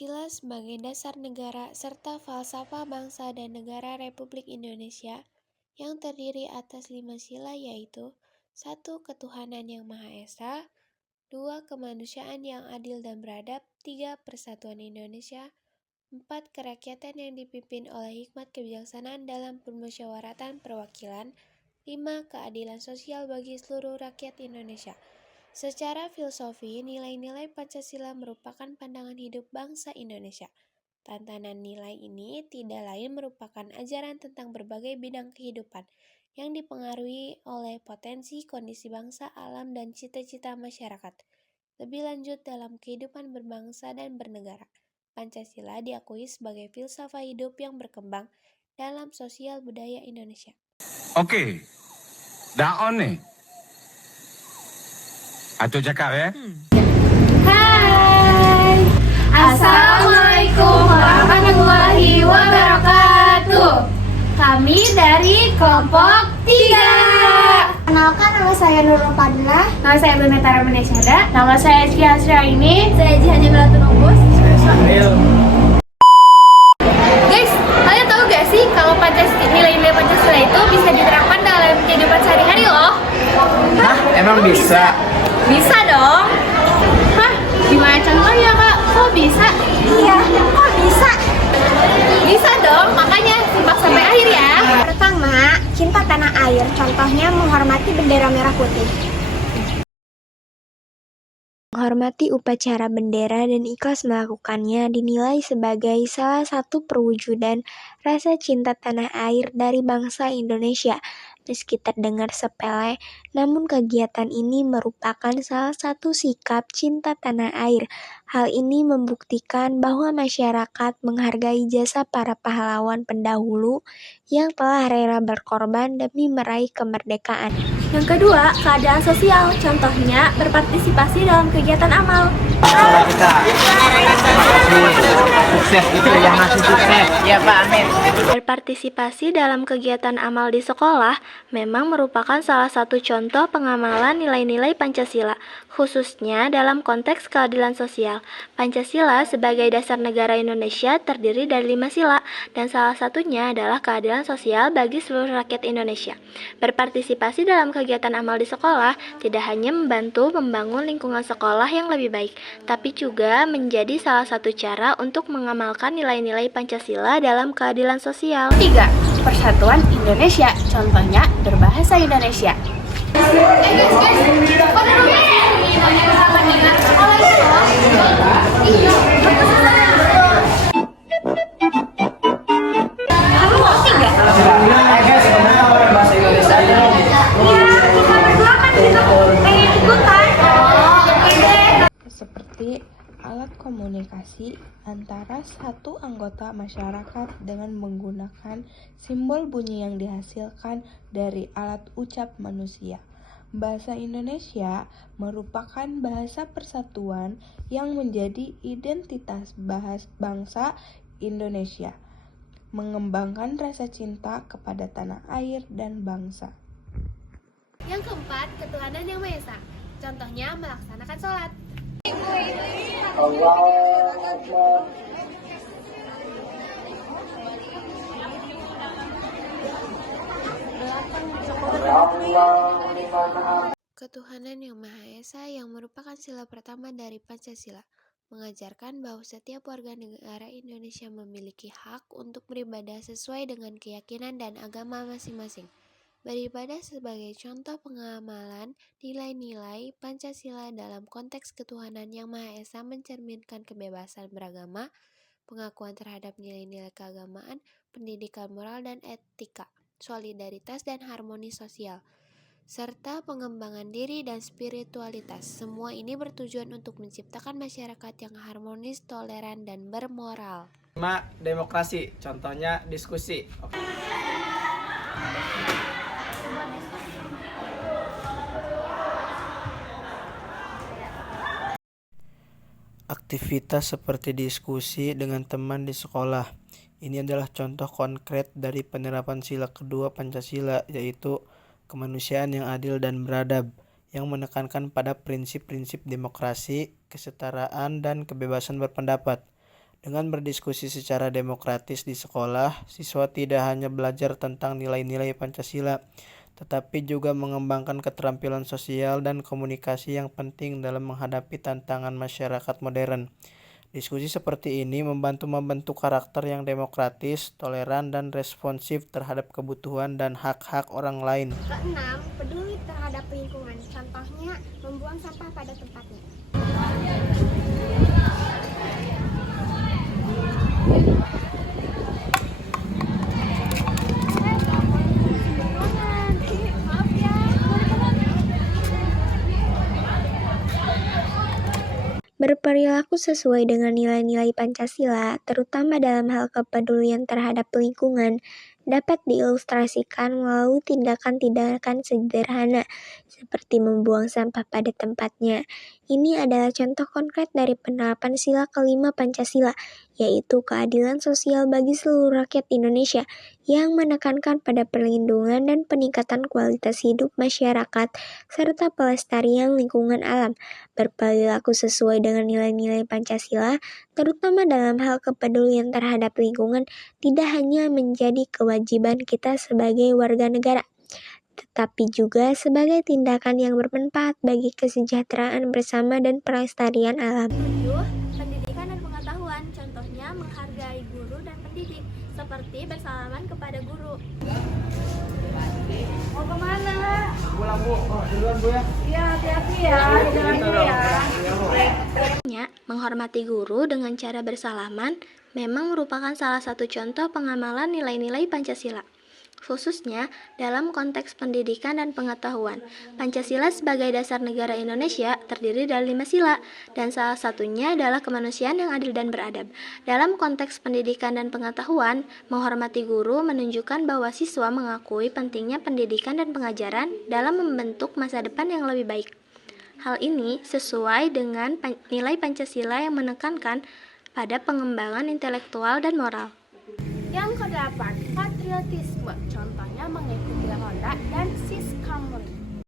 Pancasila sebagai dasar negara serta falsafah bangsa dan negara Republik Indonesia yang terdiri atas 5 sila yaitu 1. Ketuhanan yang Maha Esa, 2. Kemanusiaan yang adil dan beradab, 3. Persatuan Indonesia, 4. Kerakyatan yang dipimpin oleh hikmat kebijaksanaan dalam permusyawaratan perwakilan, 5. Keadilan sosial bagi seluruh rakyat Indonesia. Secara filosofi, nilai-nilai Pancasila merupakan pandangan hidup bangsa Indonesia. Tantangan nilai ini tidak lain merupakan ajaran tentang berbagai bidang kehidupan yang dipengaruhi oleh potensi, kondisi bangsa, alam, dan cita-cita masyarakat. Lebih lanjut dalam kehidupan berbangsa dan bernegara, Pancasila diakui sebagai filsafat hidup yang berkembang dalam sosial budaya Indonesia. Okey, daon nih. Atuk cakap ya. Hai, Assalamualaikum warahmatullahi wabarakatuh. Kami dari kelompok 3. Kenalkan, nama saya Nurul Padna. Nama saya Lunetara Menesyada. Nama saya Ciasra ini. Saya Jihan Melatun. Saya Sahril. Guys, kalian tahu gak sih kalau nilai-nilai Pancasila itu bisa diterapkan dalam kehidupan sehari-hari loh? Hah? Emang bisa? Bisa dong. Hah? Gimana contohnya kak? Kok bisa? Iya, kok bisa? Bisa dong, makanya simak sampai akhir ya. Pertama, cinta tanah air. Contohnya menghormati bendera merah putih. Menghormati upacara bendera dan ikhlas melakukannya dinilai sebagai salah satu perwujudan rasa cinta tanah air dari bangsa Indonesia. Meski terdengar sepele, namun kegiatan ini merupakan salah satu sikap cinta tanah air. Hal ini membuktikan bahwa masyarakat menghargai jasa para pahlawan pendahulu yang telah rela berkorban demi meraih kemerdekaan. Yang kedua, keadaan sosial. Contohnya, berpartisipasi dalam kegiatan amal. Kita sukses gitu yang ngasih sukses. Ya Pak, amin. Berpartisipasi dalam kegiatan amal di sekolah memang merupakan salah satu contoh pengamalan nilai-nilai Pancasila, khususnya dalam konteks keadilan sosial. Pancasila sebagai dasar negara Indonesia terdiri dari 5 sila, dan salah satunya adalah keadilan sosial bagi seluruh rakyat Indonesia. Berpartisipasi dalam kegiatan amal di sekolah tidak hanya membantu membangun lingkungan sekolah yang lebih baik, tapi juga menjadi salah satu cara untuk mengamalkan nilai-nilai Pancasila dalam keadilan sosial. 3. Persatuan Indonesia. Contohnya, berbahasa Indonesia. Guys, sebenarnya orang bahasa Indonesia aja. Kita berdua kan juga pengen ikutan. Seperti alat komunikasi antara satu anggota masyarakat dengan menggunakan simbol bunyi yang dihasilkan dari alat ucap manusia. Bahasa Indonesia merupakan bahasa persatuan yang menjadi identitas bangsa Indonesia, mengembangkan rasa cinta kepada tanah air dan bangsa. Yang keempat, ketuhanan yang Maha Esa. Contohnya, melaksanakan sholat. Ketuhanan yang Maha Esa yang merupakan sila pertama dari Pancasila mengajarkan bahwa setiap warga negara Indonesia memiliki hak untuk beribadah sesuai dengan keyakinan dan agama masing-masing. Beribadah sebagai contoh pengamalan nilai-nilai Pancasila dalam konteks ketuhanan yang Maha Esa mencerminkan kebebasan beragama, pengakuan terhadap nilai-nilai keagamaan, pendidikan moral dan etika, solidaritas dan harmoni sosial, serta pengembangan diri dan spiritualitas. Semua ini bertujuan untuk menciptakan masyarakat yang harmonis, toleran, dan bermoral. 5. Demokrasi. Contohnya diskusi. Aktivitas seperti diskusi dengan teman di sekolah. Ini adalah contoh konkret dari penerapan sila kedua Pancasila, yaitu kemanusiaan yang adil dan beradab, yang menekankan pada prinsip-prinsip demokrasi, kesetaraan, dan kebebasan berpendapat. Dengan berdiskusi secara demokratis di sekolah, siswa tidak hanya belajar tentang nilai-nilai Pancasila, tetapi juga mengembangkan keterampilan sosial dan komunikasi yang penting dalam menghadapi tantangan masyarakat modern. Diskusi seperti ini membentuk karakter yang demokratis, toleran, dan responsif terhadap kebutuhan dan hak-hak orang lain. Keenam, peduli terhadap lingkungan. Contohnya, membuang sampah pada tempatnya. Berperilaku sesuai dengan nilai-nilai Pancasila, terutama dalam hal kepedulian terhadap lingkungan, dapat diilustrasikan melalui tindakan-tindakan sederhana seperti membuang sampah pada tempatnya. Ini adalah contoh konkret dari penerapan sila kelima Pancasila, yaitu keadilan sosial bagi seluruh rakyat Indonesia yang menekankan pada perlindungan dan peningkatan kualitas hidup masyarakat serta pelestarian lingkungan alam. Berperilaku sesuai dengan nilai-nilai Pancasila, terutama dalam hal kepedulian terhadap lingkungan, tidak hanya menjadi kewajiban kita sebagai warga negara, tetapi juga sebagai tindakan yang bermanfaat bagi kesejahteraan bersama dan pelestarian alam. 7. Pendidikan dan pengetahuan, contohnya menghargai guru dan pendidik, seperti bersalaman kepada guru. Mau kemana? Pulang Bu, duluan Bu ya. Iya, hati-hati ya, jalan dulu ya. Menghormati guru dengan cara bersalaman memang merupakan salah satu contoh pengamalan nilai-nilai Pancasila, khususnya dalam konteks pendidikan dan pengetahuan. Pancasila sebagai dasar negara Indonesia terdiri dari 5 sila, dan salah satunya adalah kemanusiaan yang adil dan beradab. Dalam konteks pendidikan dan pengetahuan, menghormati guru menunjukkan bahwa siswa mengakui pentingnya pendidikan dan pengajaran dalam membentuk masa depan yang lebih baik. Hal ini sesuai dengan nilai Pancasila yang menekankan pada pengembangan intelektual dan moral. Yang kedelapan, patriotisme. Contohnya mengikuti ronda dan siskamling.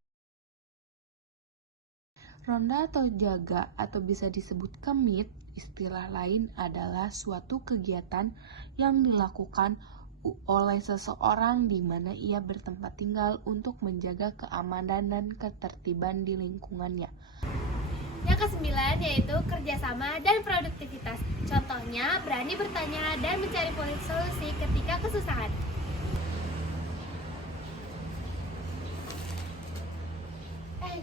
Ronda atau jaga atau bisa disebut kemit, istilah lain adalah suatu kegiatan yang dilakukan oleh seseorang di mana ia bertempat tinggal untuk menjaga keamanan dan ketertiban di lingkungannya. Yang kesembilan yaitu kerjasama dan produktivitas. Contohnya berani bertanya dan mencari solusi ketika kesusahan.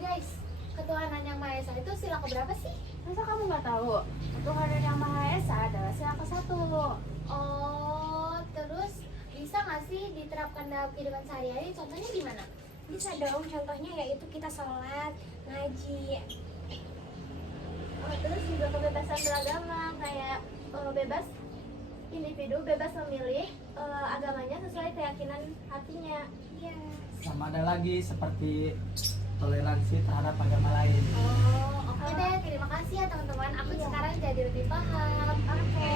Guys, ketuhanan yang Maha Esa itu sila keberapa sih? Masa kamu nggak tahu? Ketuhanan yang Maha Esa adalah sila ke-1. Oh, terus bisa nggak sih diterapkan dalam kehidupan sehari-hari? Contohnya gimana? Bisa dong, contohnya yaitu kita sholat, ngaji. Terus juga kebebasan beragama, kayak bebas individu bebas memilih agamanya sesuai keyakinan hatinya. Iya. Sama ada lagi seperti toleransi terhadap agama lain. Oh, oke deh. Terima kasih ya teman-teman. Aku sekarang jadi lebih paham. Oke.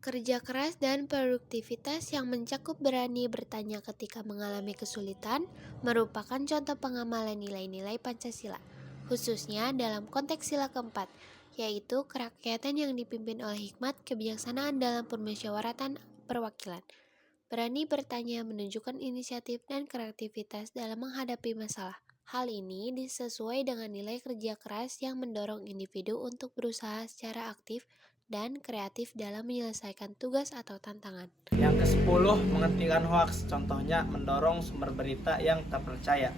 Kerja keras dan produktivitas yang mencakup berani bertanya ketika mengalami kesulitan merupakan contoh pengamalan nilai-nilai Pancasila, khususnya dalam konteks sila keempat, yaitu kerakyatan yang dipimpin oleh hikmat kebijaksanaan dalam permusyawaratan perwakilan. Berani bertanya menunjukkan inisiatif dan kreativitas dalam menghadapi masalah. Hal ini disesuai dengan nilai kerja keras yang mendorong individu untuk berusaha secara aktif dan kreatif dalam menyelesaikan tugas atau tantangan. Yang ke-10, menghentikan hoaks, contohnya mendorong sumber berita yang tak percaya.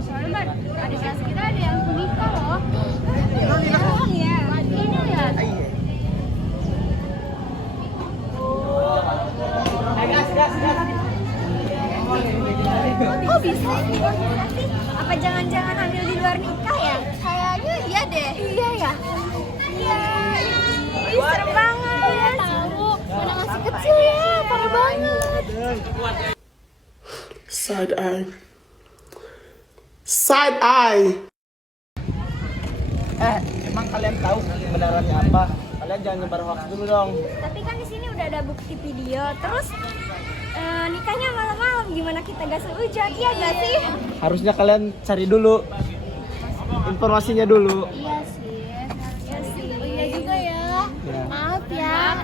Soalnya ada kelas kita ada yang menikah loh. Oh iya. Ini ya. Oh bisa sih? Apa jangan-jangan hamil di luar nikah ya? Kayaknya iya deh. Iya ya? Iya. Ih, serem banget. Iya tahu. Mana masih kecil ya, parah banget. Side eye. Side eye. Emang kalian tahu kebenarannya apa? Kalian jangan nyebar hoax dulu dong. Tapi kan di sini udah ada bukti video. Terus nikahnya malam-malam, gimana kita gak seujat? Iya gak sih? Harusnya kalian cari dulu informasinya dulu. Iya sih. Iya sih. Oh iya juga ya.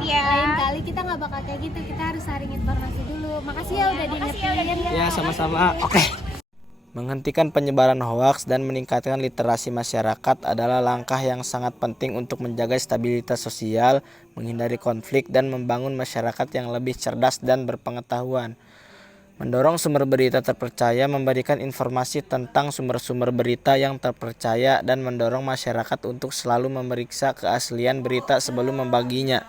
ya. Lain kali kita nggak bakal kayak gitu, kita harus saring informasi dulu. Makasih ya udah diingetin. Ya, sama-sama. Oke. Menghentikan penyebaran hoaks dan meningkatkan literasi masyarakat adalah langkah yang sangat penting untuk menjaga stabilitas sosial, menghindari konflik, dan membangun masyarakat yang lebih cerdas dan berpengetahuan. Mendorong sumber berita terpercaya, memberikan informasi tentang sumber-sumber berita yang terpercaya, dan mendorong masyarakat untuk selalu memeriksa keaslian berita sebelum membaginya.